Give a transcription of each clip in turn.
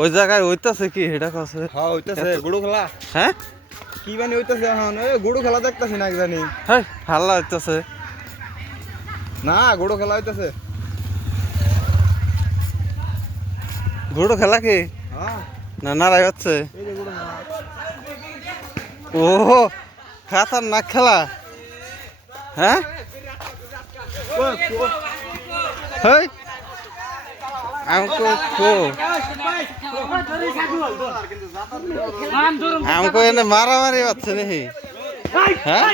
ওই জায়গায় হইতাছে কি? এটা কাছে হ্যাঁ হইতাছে। গুড়ো খেলা। হ্যাঁ? কি বানি হইতাছে এখন। ওই গুড়ো খেলা দেখতাছি না জানি হ্যাঁ হাল্লা হইতাছে। না গুড়ো খেলা হইতাছে। ঘুড়ো খেলা কি? হ্যাঁ। না নারাই হচ্ছে। এই যে গুড়ো ও খাতার নাক খেলা? হ্যাঁ? হেই আমকো কো আমকো এনে মারামারি হচ্ছে নাকি? হ্যাঁ?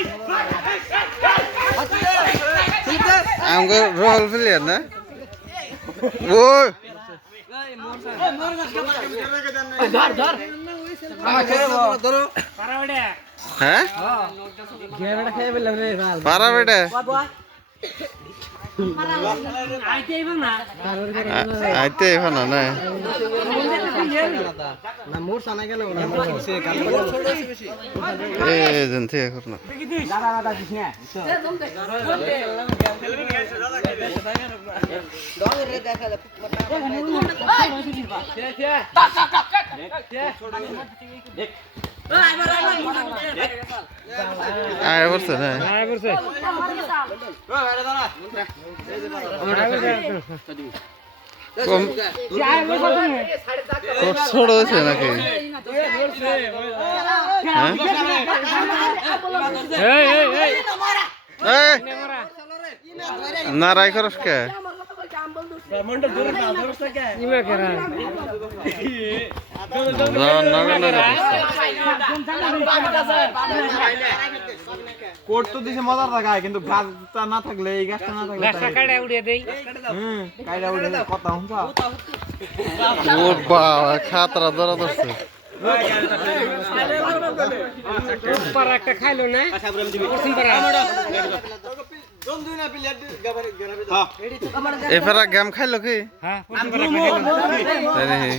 আমকো রোল প্লেয়ার না? ওই হ্যাঁ? পারা বেটা আইতে এখন না না মোর আয় বলছে কম ছোট হয়েছে নাকি? হ্যাঁ? না রাই খরচ কে কোট তো দিছে মজার জায়গায় কিন্তু গাছটা না থাকলে এই গাছটা না থাকলে হুম কাইরা উঠে কথা হুঁসা ও বাবা খাতরা ধরা ধরছে। এফারা গেম খাইল কি? তাই নাকি?